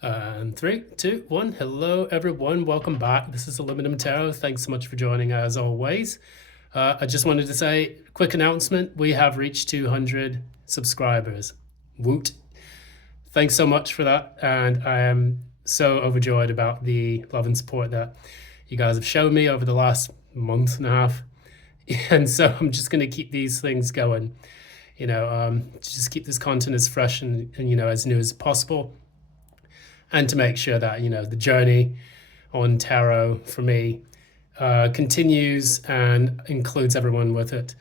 And 3, 2, 1. Hello, everyone. Welcome back. This is Aluminum Tarot. Thanks so much for joining, as always. I just wanted to say, quick announcement. We have reached 200 subscribers. Woot. Thanks so much for that. And I am so overjoyed about the love and support that you guys have shown me over the last month and a half. And so I'm just going to keep these things going, just keep this content as fresh and as new as possible. And to make sure that, the journey on tarot for me continues and includes everyone with it.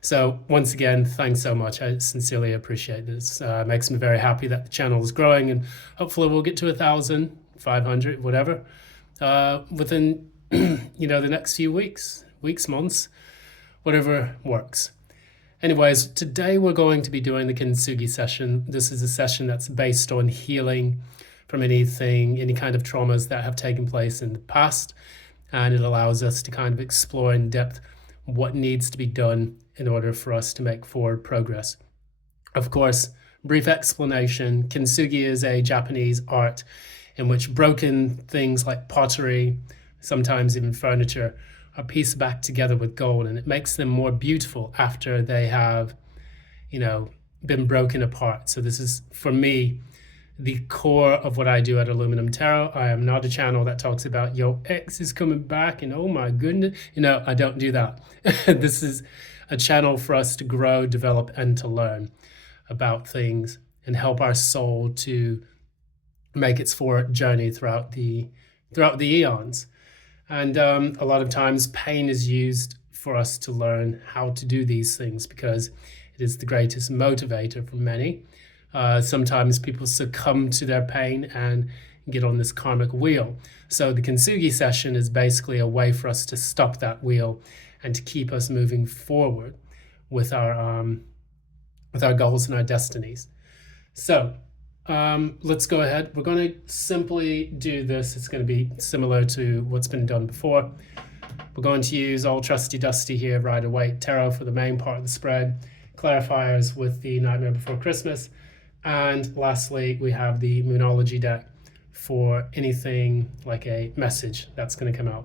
So once again, thanks so much. I sincerely appreciate this. It makes me very happy that the channel is growing, and hopefully we'll get to 1,000, 500, whatever, within the next few weeks, months, whatever works. Anyways, today we're going to be doing the Kintsugi session. This is a session that's based on healing from any kind of traumas that have taken place in the past, and it allows us to kind of explore in depth what needs to be done in order for us to make forward progress. Of course, brief explanation, Kintsugi is a Japanese art in which broken things like pottery, sometimes even furniture, are pieced back together with gold, and it makes them more beautiful after they have, been broken apart. So this is, for me, the core of what I do at Aluminum Tarot. I am not a channel that talks about your ex is coming back and oh my goodness. I don't do that. This is a channel for us to grow, develop, and to learn about things and help our soul to make its forward journey throughout the eons. And a lot of times pain is used for us to learn how to do these things because it is the greatest motivator for many. Sometimes people succumb to their pain and get on this karmic wheel. So the Kintsugi session is basically a way for us to stop that wheel and to keep us moving forward with our goals and our destinies. So let's go ahead. We're going to simply do this. It's going to be similar to what's been done before. We're going to use all trusty dusty here, Rider-Waite Tarot for the main part of the spread, clarifiers with the Nightmare Before Christmas, and lastly, we have the Moonology deck for anything like a message that's going to come out.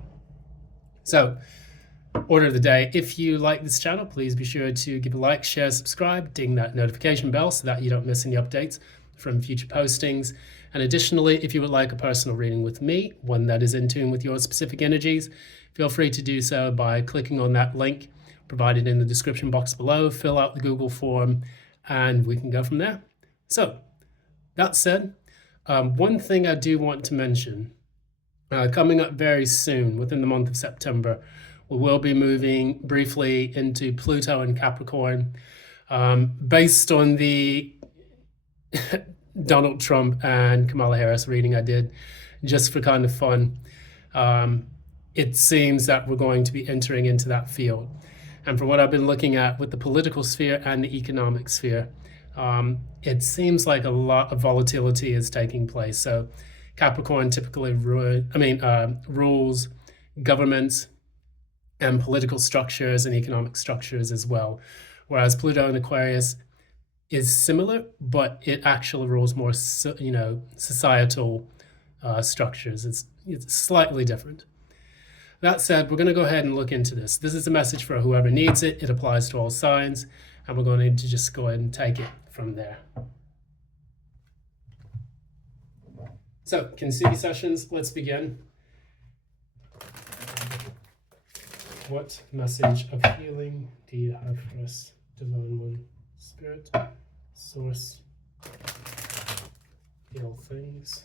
So, order of the day. If you like this channel, please be sure to give a like, share, subscribe, ding that notification bell so that you don't miss any updates from future postings. And additionally, if you would like a personal reading with me, one that is in tune with your specific energies, feel free to do so by clicking on that link provided in the description box below, fill out the Google form, and we can go from there. So, that said, one thing I do want to mention, coming up very soon, within the month of September, we will be moving briefly into Pluto and Capricorn, based on the Donald Trump and Kamala Harris reading I did, just for kind of fun. It seems that we're going to be entering into that field. And from what I've been looking at with the political sphere and the economic sphere, it seems like a lot of volatility is taking place. So Capricorn typically rules governments and political structures and economic structures as well. Whereas Pluto in Aquarius is similar, but it actually rules more, societal structures. It's slightly different. That said, we're going to go ahead and look into this. This is a message for whoever needs it. It applies to all signs, and we're going to just go ahead and take it from there. So, Kintsugi Sessions, let's begin. What message of healing do you have for us, Divine One, Spirit, Source, all things?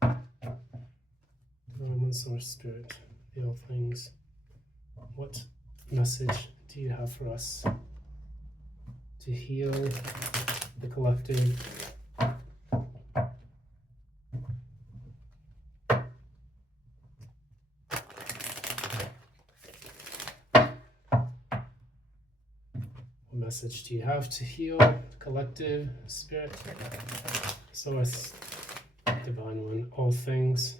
Divine One, Source, Spirit, all things. What message do you have for us to heal the collective? What message do you have to heal the collective, Spirit, Source, Divine One, all things?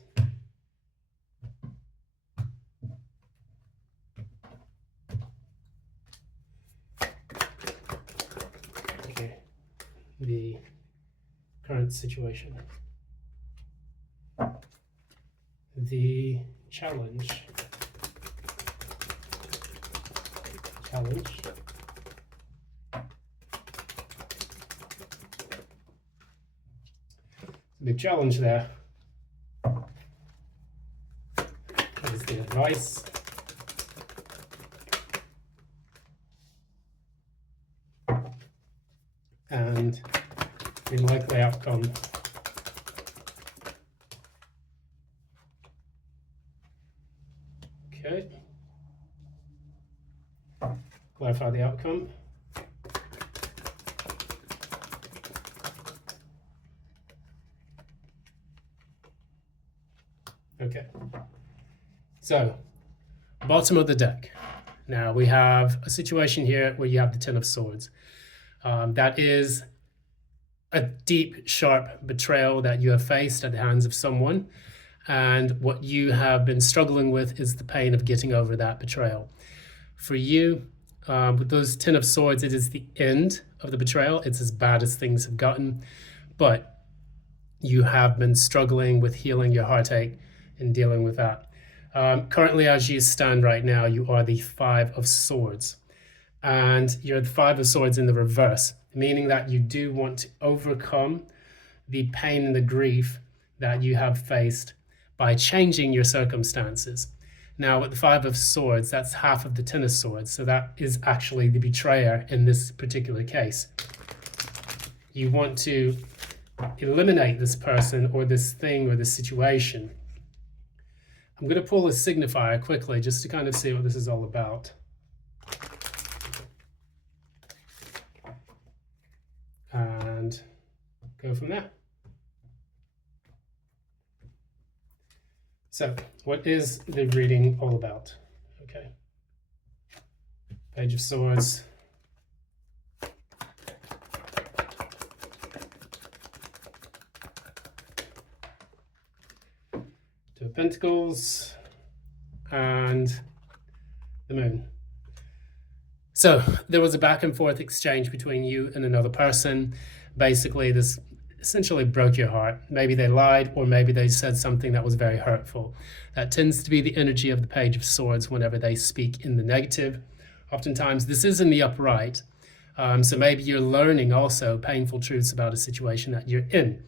The current current situation. The challenge. Big challenge there. That is the advice. And the likely outcome. Okay. Clarify the outcome. Okay. So, bottom of the deck. Now we have a situation here where you have the Ten of Swords. That is a deep, sharp betrayal that you have faced at the hands of someone. And what you have been struggling with is the pain of getting over that betrayal. For you, with those Ten of Swords, it is the end of the betrayal. It's as bad as things have gotten. But you have been struggling with healing your heartache and dealing with that. Currently, as you stand right now, you are the Five of Swords. And you're the Five of Swords in the reverse, meaning that you do want to overcome the pain and the grief that you have faced by changing your circumstances. Now, with the Five of Swords, that's half of the Ten of Swords, so that is actually the betrayer in this particular case. You want to eliminate this person or this thing or this situation. I'm going to pull a signifier quickly just to kind of see what this is all about. And go from there. So, what is the reading all about? Okay. Page of Swords. Two of Pentacles. And the Moon. So, there was a back and forth exchange between you and another person. Basically, this essentially broke your heart. Maybe they lied, or maybe they said something that was very hurtful. That tends to be the energy of the Page of Swords whenever they speak in the negative. Oftentimes, this is in the upright. So maybe you're learning also painful truths about a situation that you're in.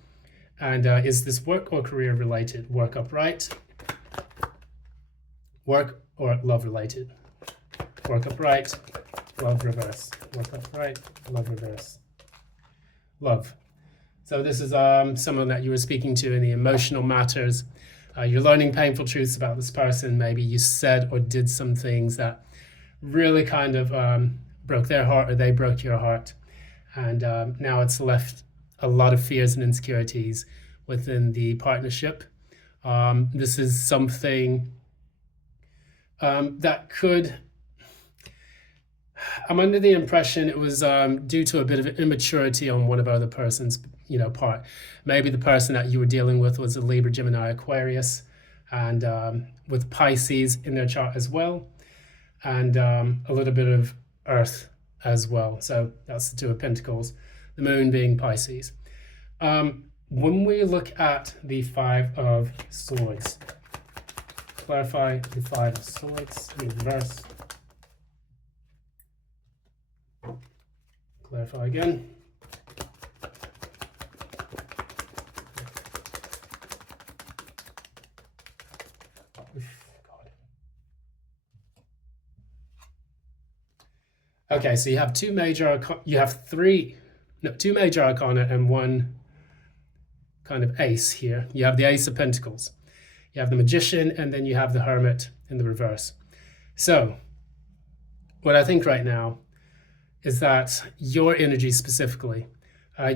And is this work or career related? Work upright, work or love related? Work upright, love reverse. Work upright, love reverse. Love. So this is someone that you were speaking to in the emotional matters. You're learning painful truths about this person. Maybe you said or did some things that really kind of broke their heart, or they broke your heart. And now it's left a lot of fears and insecurities within the partnership. This is something that could... I'm under the impression it was due to a bit of immaturity on one of other person's part. Maybe the person that you were dealing with was a Libra, Gemini, Aquarius, and with Pisces in their chart as well, and a little bit of Earth as well. So that's the Two of Pentacles, the Moon being Pisces. When we look at the Five of Swords, clarify the Five of Swords in reverse. Clarify again. Okay, so you have two major arcana and one kind of ace here. You have the Ace of Pentacles. You have the Magician, and then you have the Hermit in the reverse. So, what I think right now is that your energy specifically,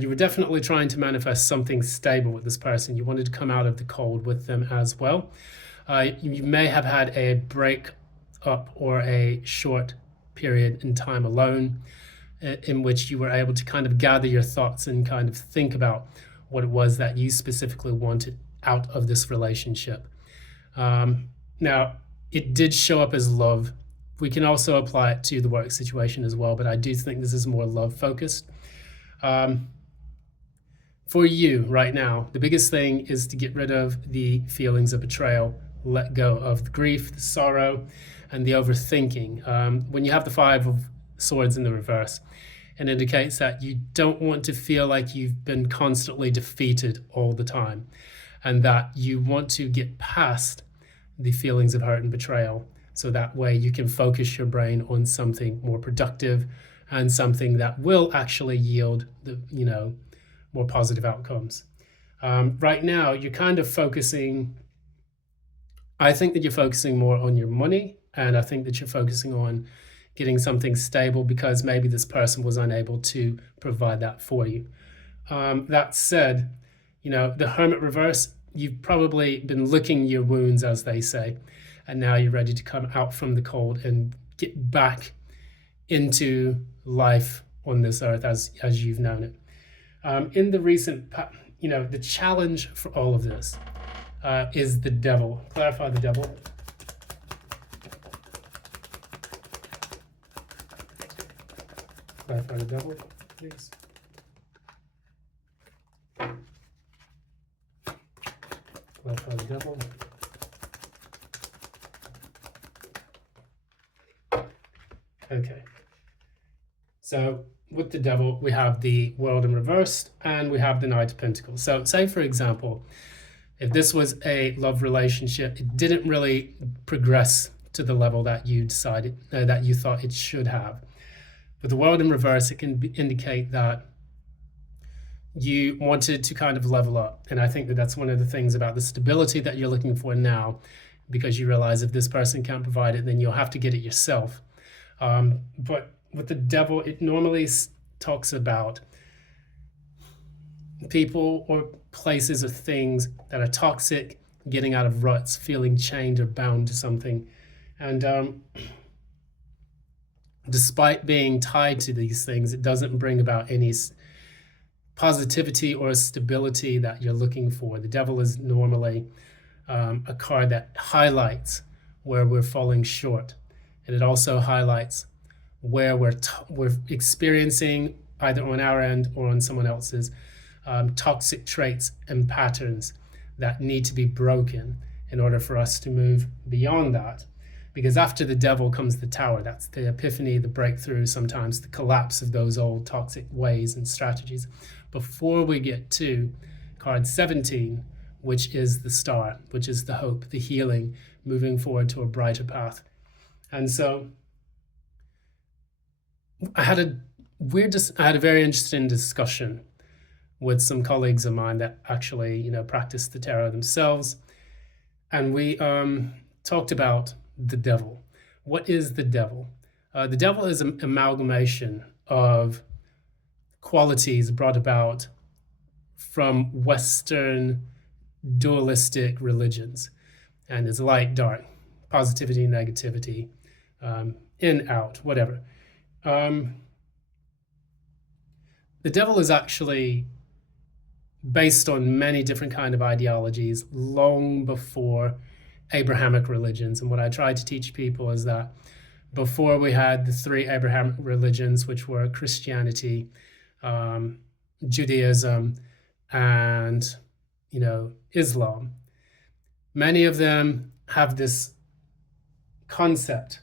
you were definitely trying to manifest something stable with this person. You wanted to come out of the cold with them as well. You may have had a break up or a short period in time alone in which you were able to kind of gather your thoughts and kind of think about what it was that you specifically wanted out of this relationship. Now, it did show up as love. We can also apply it to the work situation as well, but I do think this is more love focused. For you right now, the biggest thing is to get rid of the feelings of betrayal, let go of the grief, the sorrow, and the overthinking. When you have the Five of Swords in the reverse, it indicates that you don't want to feel like you've been constantly defeated all the time, and that you want to get past the feelings of hurt and betrayal, so that way you can focus your brain on something more productive and something that will actually yield the more positive outcomes. Right now, you're kind of focusing. I think that you're focusing more on your money, and I think that you're focusing on getting something stable because maybe this person was unable to provide that for you. That said, the Hermit reverse, you've probably been licking your wounds, as they say, and now you're ready to come out from the cold and get back into life on this earth as you've known it. In the recent, the challenge for all of this is the devil. Clarify the devil. Clarify the devil, please. Clarify the devil. Okay. So with the devil, we have the world in reverse and we have the Knight of Pentacles. So say, for example, if this was a love relationship, it didn't really progress to the level that you decided, that you thought it should have. With the world in reverse, it can indicate that you wanted to kind of level up. And I think that that's one of the things about the stability that you're looking for now, because you realize if this person can't provide it, then you'll have to get it yourself. But with the devil, it normally talks about people or places or things that are toxic, getting out of ruts, feeling chained or bound to something. And despite being tied to these things, it doesn't bring about any positivity or stability that you're looking for. The devil is normally a card that highlights where we're falling short. And it also highlights where we're experiencing, either on our end or on someone else's, toxic traits and patterns that need to be broken in order for us to move beyond that. Because after the devil comes the tower. That's the epiphany, the breakthrough, sometimes the collapse of those old toxic ways and strategies. Before we get to card 17, which is the star, which is the hope, the healing, moving forward to a brighter path. And so I had a very interesting discussion with some colleagues of mine that actually, practice the tarot themselves. And we talked about the devil. What is the devil? The devil is an amalgamation of qualities brought about from Western dualistic religions. And it's light, dark, positivity, negativity, in, out, whatever. The devil is actually based on many different kind of ideologies long before Abrahamic religions. And what I try to teach people is that before we had the three Abrahamic religions, which were Christianity, Judaism, and Islam, many of them have this concept,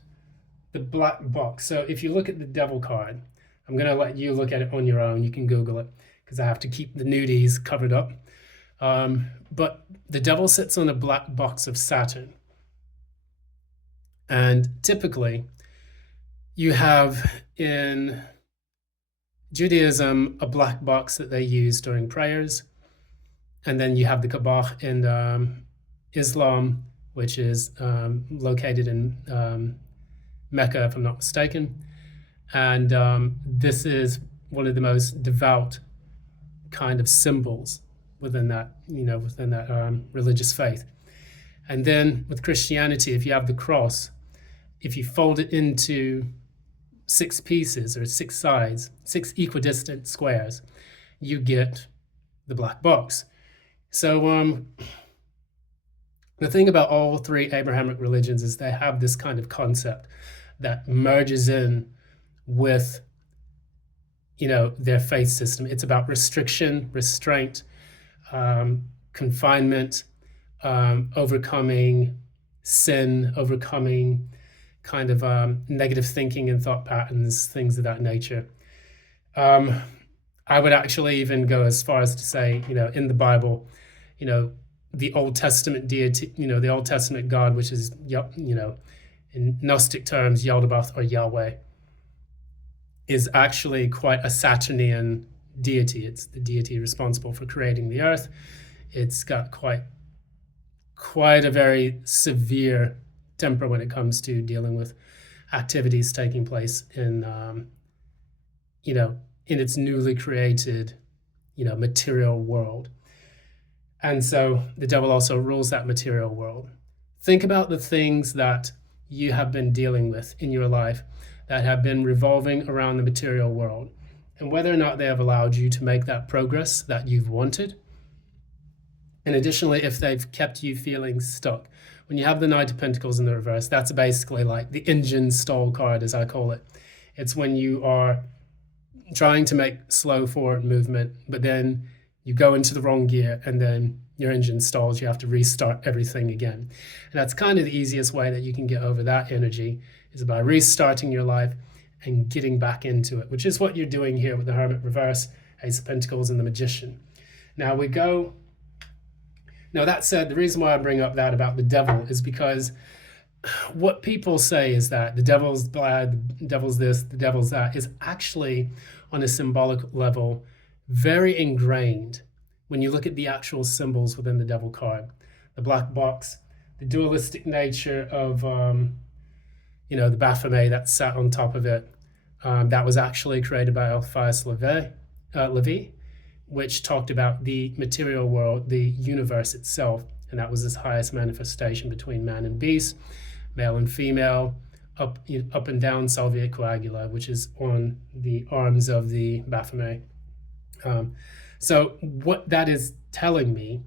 the black box. So if you look at the devil card, I'm going to let you look at it on your own. You can Google it because I have to keep the nudies covered up. But the devil sits on a black box of Saturn. And typically, you have in Judaism a black box that they use during prayers. And then you have the Kaaba in Islam, which is located in Mecca, if I'm not mistaken. And this is one of the most devout kind of symbols within that, religious faith. And then with Christianity, if you have the cross, if you fold it into 6 pieces or 6 sides, 6 equidistant squares, you get the black box. So the thing about all 3 Abrahamic religions is they have this kind of concept that merges in with, their faith system. It's about restriction, restraint, confinement, overcoming sin, overcoming kind of negative thinking and thought patterns, things of that nature. I would actually even go as far as to say, in the Bible, the Old Testament deity, the Old Testament God, which is, in Gnostic terms, Yaldabaoth or Yahweh, is actually quite a Saturnian deity. It's the deity responsible for creating the earth. It's got quite a very severe temper when it comes to dealing with activities taking place in, in its newly created, material world. And so the devil also rules that material world. Think about the things that you have been dealing with in your life that have been revolving around the material world, and whether or not they have allowed you to make that progress that you've wanted. And additionally, if they've kept you feeling stuck. When you have the Knight of Pentacles in the reverse, that's basically like the engine stall card, as I call it. It's when you are trying to make slow forward movement, but then you go into the wrong gear and then your engine stalls. You have to restart everything again. And that's kind of the easiest way that you can get over that energy, is by restarting your life and getting back into it, which is what you're doing here with the Hermit reverse, Ace of Pentacles, and the Magician. Now that said, the reason why I bring up that about the devil is because what people say is that the devil's bad, the devil's this, the devil's that, is actually on a symbolic level very ingrained when you look at the actual symbols within the devil card. The black box, the dualistic nature of the Baphomet that sat on top of it, that was actually created by Alpheus Levi, which talked about the material world, the universe itself, and that was its highest manifestation between man and beast, male and female, up and down salvia coagula, which is on the arms of the Baphomet. So what that is telling me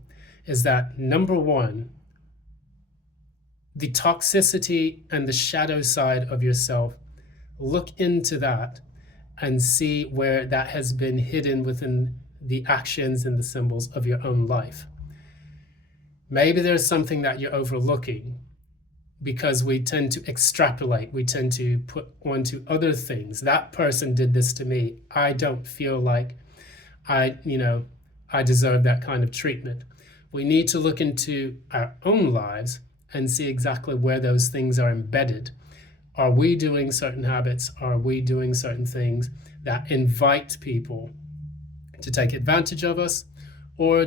is that, number one, the toxicity and the shadow side of yourself, look into that and see where that has been hidden within the actions and the symbols of your own life. Maybe there's something that you're overlooking because we tend to extrapolate. We tend to put onto other things. That person did this to me. I don't feel like I deserve that kind of treatment. We need to look into our own lives and see exactly where those things are embedded. Are we doing certain habits? Are we doing certain things that invite people to take advantage of us, or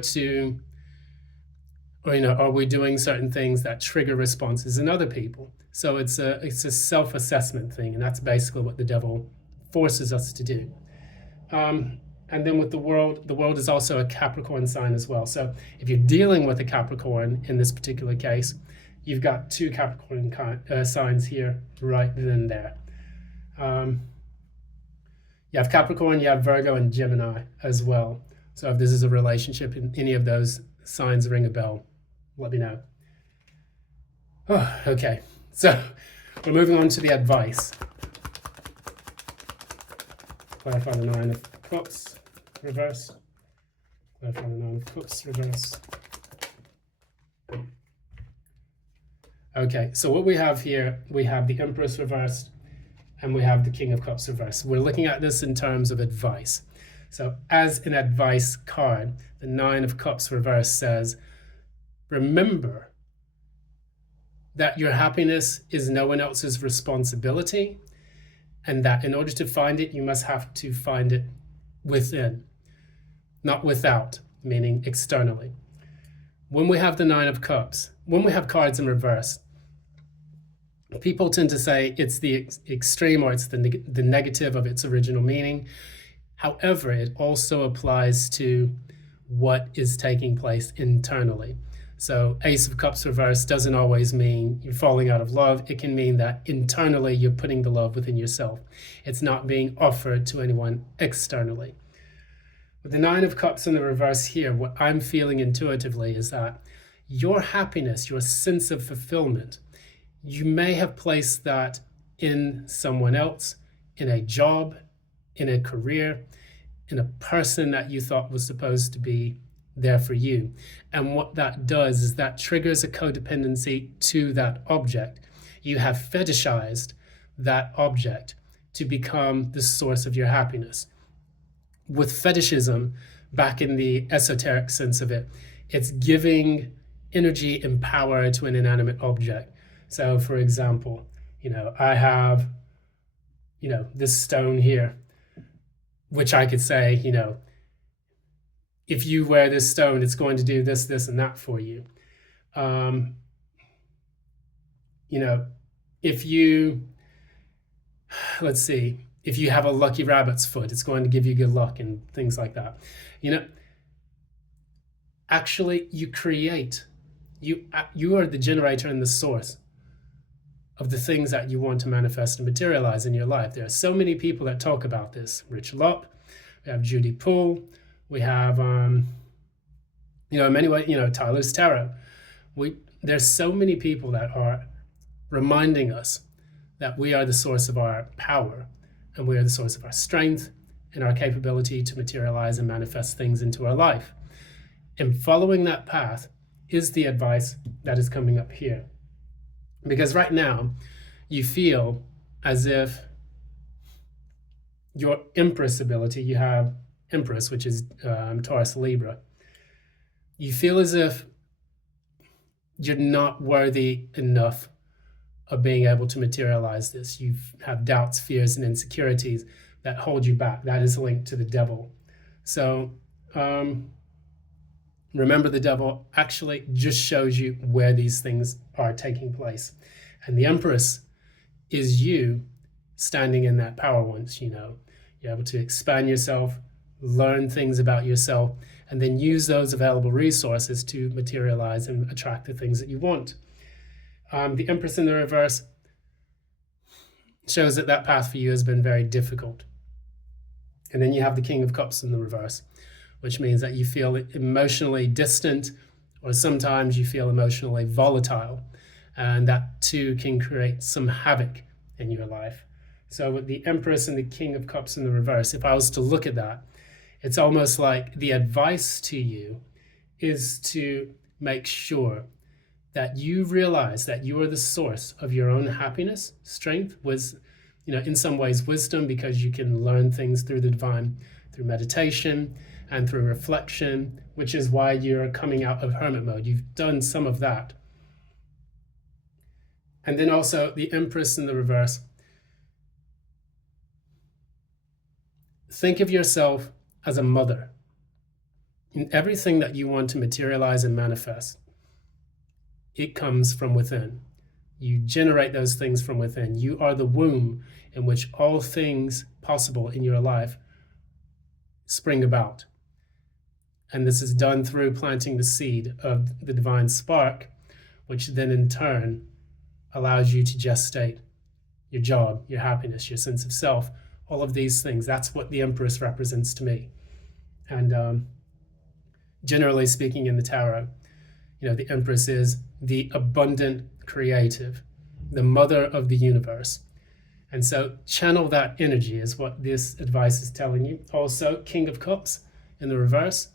are we doing certain things that trigger responses in other people? So it's a self-assessment thing, and that's basically what the devil forces us to do. And then with the world is also a Capricorn sign as well. So if you're dealing with a Capricorn in this particular case, you've got two Capricorn signs here, right then there. You have Capricorn, you have Virgo, and Gemini as well. So if this is a relationship in any of those signs ring a bell, let me know. Oh, okay, so we're moving on to the advice. Clarify the Nine of Cups, reverse. Clarify the Nine of Cups, reverse. Okay, so what we have here, we have the Empress reversed, and we have the King of Cups reversed. We're looking at this in terms of advice. So as an advice card, the Nine of Cups reversed says, remember that your happiness is no one else's responsibility, and that in order to find it, you must have to find it within, not without, meaning externally. When we have the Nine of Cups, when we have cards in reverse, people tend to say it's the extreme, or it's the negative of its original meaning. However, it also applies to what is taking place internally. So Ace of Cups reversed doesn't always mean you're falling out of love. It can mean that internally you're putting the love within yourself. It's not being offered to anyone externally. With the Nine of Cups in the reverse here, what I'm feeling intuitively is that your happiness, your sense of fulfillment, you may have placed that in someone else, in a job, in a career, in a person that you thought was supposed to be there for you. And what that does is that triggers a codependency to that object. You have fetishized that object to become the source of your happiness. With fetishism, back in the esoteric sense of it, it's giving energy and power to an inanimate object. So, for example, I have, this stone here, which I could say, if you wear this stone, it's going to do this, this, and that for you. If you, let's see, if you have a lucky rabbit's foot, it's going to give you good luck and things like that. Actually, you create, you are the generator and the source of the things that you want to manifest and materialize in your life. There are so many people that talk about this. Rich Lopp, we have Judy Poole, we have, Tyler's Tarot. There's so many people that are reminding us that we are the source of our power, and we are the source of our strength and our capability to materialize and manifest things into our life. And following that path is the advice that is coming up here. Because right now, you feel as if your Empress ability, you have Empress, which is Taurus Libra, you feel as if you're not worthy enough of being able to materialize this. You have doubts, fears, and insecurities that hold you back. That is linked to the devil. So remember, the devil actually just shows you where these things are taking place. And the Empress is you standing in that power once, you're able to expand yourself, learn things about yourself, and then use those available resources to materialize and attract the things that you want. The Empress in the reverse shows that path for you has been very difficult. And then you have the King of Cups in the reverse, which means that you feel emotionally distant, or sometimes you feel emotionally volatile. And that too can create some havoc in your life. So with the Empress and the King of Cups in the reverse, if I was to look at that, it's almost like the advice to you is to make sure that you realize that you are the source of your own happiness, strength, in some ways wisdom, because you can learn things through the divine, through meditation and through reflection, which is why you're coming out of hermit mode. You've done some of that. And then also the Empress in the reverse. Think of yourself as a mother. In everything that you want to materialize and manifest, it comes from within. You generate those things from within. You are the womb in which all things possible in your life spring about. And this is done through planting the seed of the divine spark, which then in turn allows you to gestate your job, your happiness, your sense of self, all of these things. That's what the Empress represents to me. And generally speaking in the tarot, the Empress is the abundant creative, the mother of the universe. And so channel that energy is what this advice is telling you. Also, King of Cups in the reverse.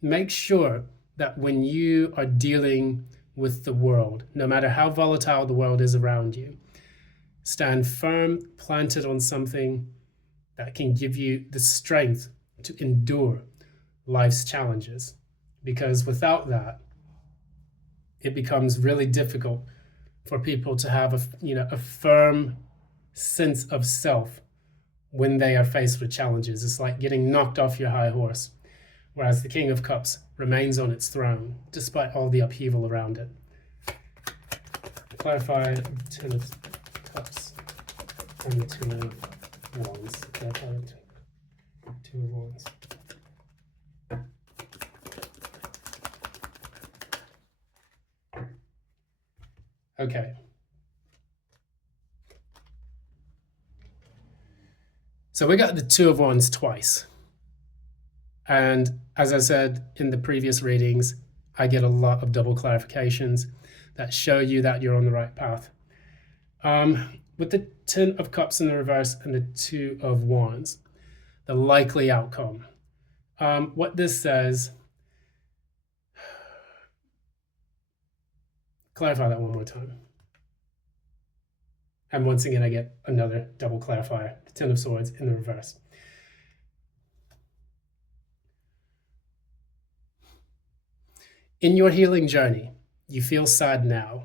Make sure that when you are dealing with the world, no matter how volatile the world is around you, stand firm, planted on something that can give you the strength to endure life's challenges. Because without that, it becomes really difficult for people to have a firm sense of self when they are faced with challenges. It's like getting knocked off your high horse, whereas the King of Cups remains on its throne despite all the upheaval around it. Clarify Ten of Cups and the Two of Wands. Clarify Two of Wands. Okay. So we got the Two of Wands twice. And as I said in the previous readings, I get a lot of double clarifications that show you that you're on the right path. With the Ten of Cups in the reverse and the Two of Wands, the likely outcome. What this says, clarify that one more time. And once again, I get another double clarifier, the Ten of Swords in the reverse. In your healing journey, you feel sad now,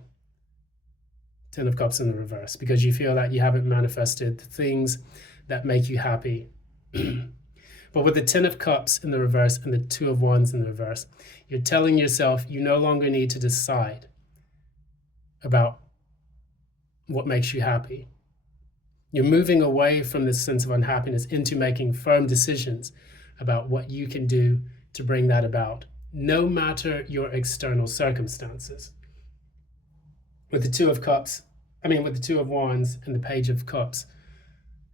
Ten of Cups in the reverse, because you feel that you haven't manifested the things that make you happy. But with the Ten of Cups in the reverse and the Two of Wands in the reverse, you're telling yourself you no longer need to decide about what makes you happy. You're moving away from this sense of unhappiness into making firm decisions about what you can do to bring that about, no matter your external circumstances. With the Two of Wands and the Page of Cups,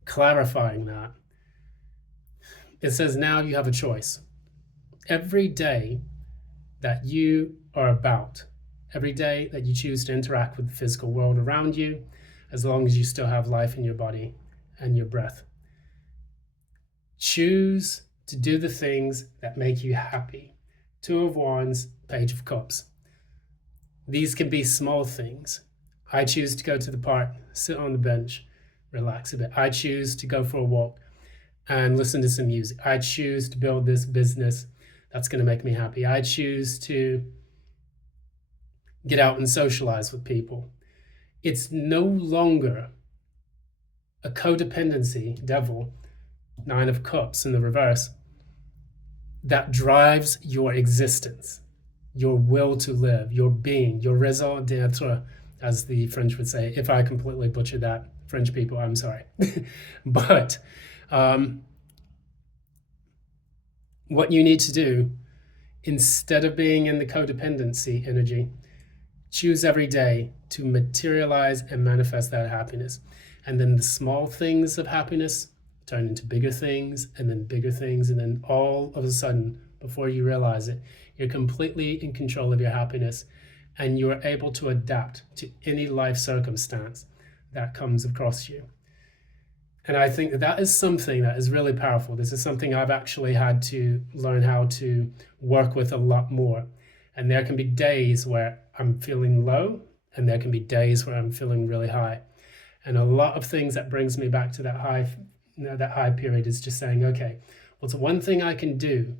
clarifying that, it says now you have a choice. Every day that you are about, every day that you choose to interact with the physical world around you, as long as you still have life in your body and your breath, choose to do the things that make you happy. Two of Wands, Page of Cups. These can be small things. I choose to go to the park, sit on the bench, relax a bit. I choose to go for a walk and listen to some music. I choose to build this business that's going to make me happy. I choose to get out and socialize with people. It's no longer a codependency, devil, Nine of Cups in the reverse, that drives your existence, your will to live, your being, your raison d'être, as the French would say. If I completely butchered that, French people, I'm sorry. But what you need to do, instead of being in the codependency energy, choose every day to materialize and manifest that happiness. And then the small things of happiness turn into bigger things, and then bigger things, and then all of a sudden, before you realize it, you're completely in control of your happiness, and you are able to adapt to any life circumstance that comes across you. And I think that is something that is really powerful. This is something I've actually had to learn how to work with a lot more. And there can be days where I'm feeling low, and there can be days where I'm feeling really high. And a lot of things that brings me back to that high period is just saying, okay, what's one thing I can do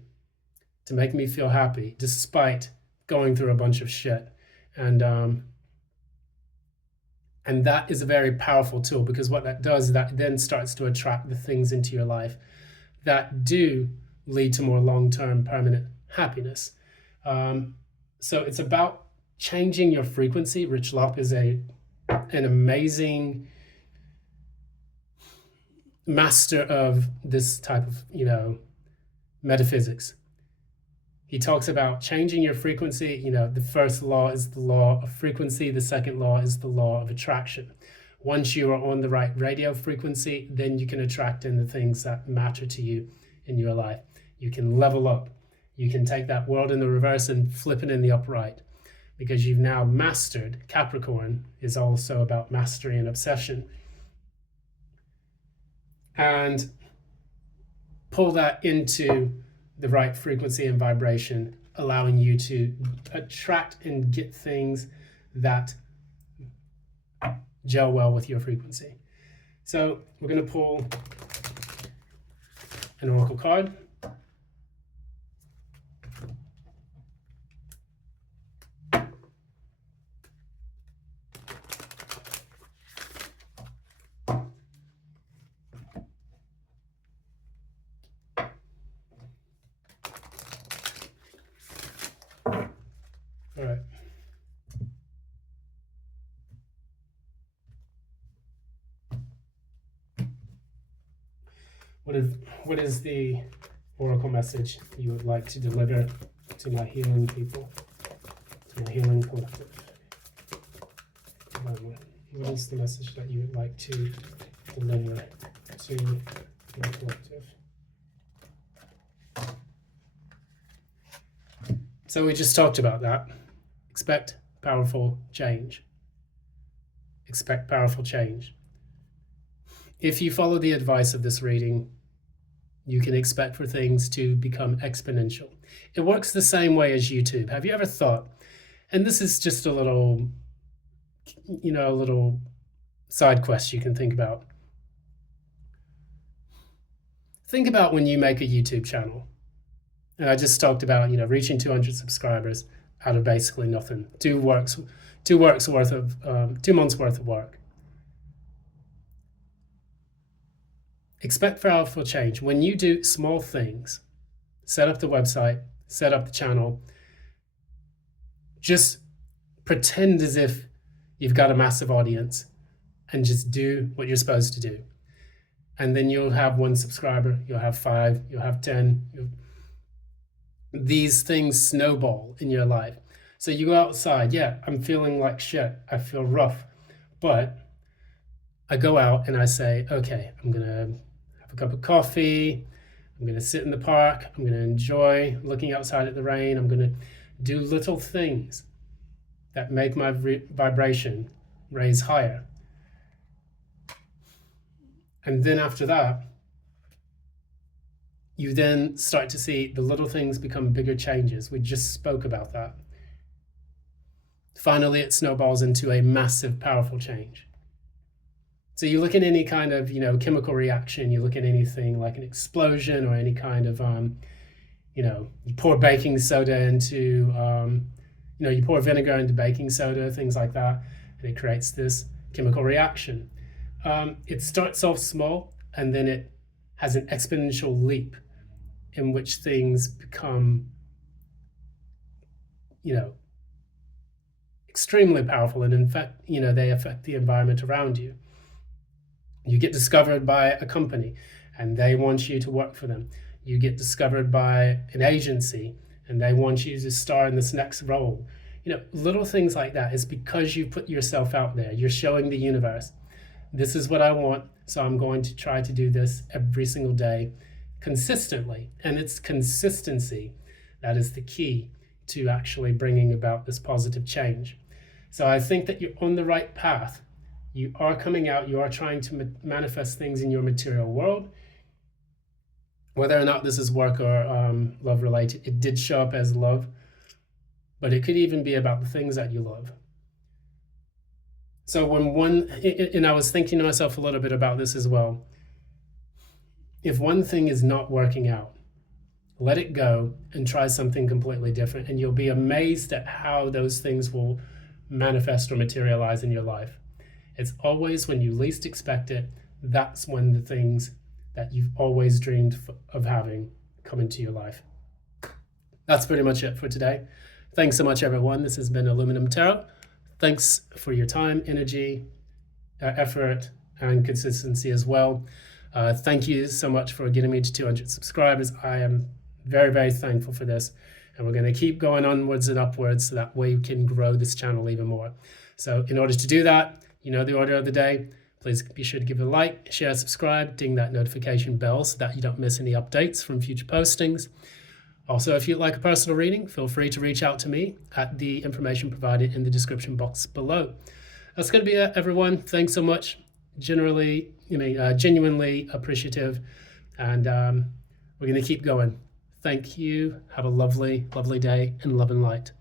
to make me feel happy despite going through a bunch of shit? And that is a very powerful tool, because what that does is that then starts to attract the things into your life that do lead to more long-term permanent happiness. So it's about changing your frequency. Rich Lopp is an amazing master of this type of, metaphysics. He talks about changing your frequency. The first law is the law of frequency. The second law is the law of attraction. Once you are on the right radio frequency, then you can attract in the things that matter to you in your life. You can level up. You can take that world in the reverse and flip it in the upright, because you've now mastered. Capricorn is also about mastery and obsession. And pull that into the right frequency and vibration, allowing you to attract and get things that gel well with your frequency. So we're going to pull an oracle card. All right. What is the oracle message you would like to deliver to my healing people, to my healing collective? What is the message that you would like to deliver to your collective? So we just talked about that. Expect powerful change. Expect powerful change. if you follow the advice of this reading, you can expect for things to become exponential. It works the same way as YouTube. Have you ever thought, and this is just a little, a little side quest you can think about. Think about when you make a YouTube channel. And I just talked about, reaching 200 subscribers out of basically nothing. 2 months worth of work. Expect powerful change. When you do small things, set up the website, set up the channel, just pretend as if you've got a massive audience and just do what you're supposed to do. And then you'll have 1 subscriber, you'll have 5, you'll have 10. These things snowball in your life. So you go outside, yeah, I'm feeling like shit, I feel rough, but I go out and I say, okay, I'm gonna have a cup of coffee, I'm gonna sit in the park, I'm gonna enjoy looking outside at the rain, I'm gonna do little things that make my vibration raise higher. And then after that, you then start to see the little things become bigger changes. We just spoke about that. Finally, it snowballs into a massive, powerful change. So you look at any kind of, chemical reaction, you look at anything like an explosion or any kind of, you pour baking soda into, you pour vinegar into baking soda, things like that, and it creates this chemical reaction. It starts off small, and then it has an exponential leap in which things become, extremely powerful, and in fact, they affect the environment around you. You get discovered by a company, and they want you to work for them. You get discovered by an agency, and they want you to star in this next role. Little things like that. It's because you put yourself out there. You're showing the universe, this is what I want, so I'm going to try to do this every single day consistently. And it's consistency that is the key to actually bringing about this positive change. So I think that you're on the right path. You are coming out, you are trying to manifest things in your material world. Whether or not this is work or love related, it did show up as love, but it could even be about the things that you love. So and I was thinking to myself a little bit about this as well. If one thing is not working out, let it go and try something completely different, and you'll be amazed at how those things will manifest or materialize in your life. It's always when you least expect it, that's when the things that you've always dreamed of having come into your life. That's pretty much it for today. Thanks so much, everyone. This has been Aluminum Tarot. Thanks for your time, energy, effort, and consistency as well. Thank you so much for getting me to 200 subscribers. I am very, very thankful for this. And we're going to keep going onwards and upwards so that way we can grow this channel even more. So in order to do that, the order of the day, please be sure to give it a like, share, subscribe, ding that notification bell so that you don't miss any updates from future postings. Also, if you'd like a personal reading, feel free to reach out to me at the information provided in the description box below. That's going to be it, everyone. Thanks so much. Genuinely appreciative. And we're going to keep going. Thank you. Have a lovely, lovely day, and love and light.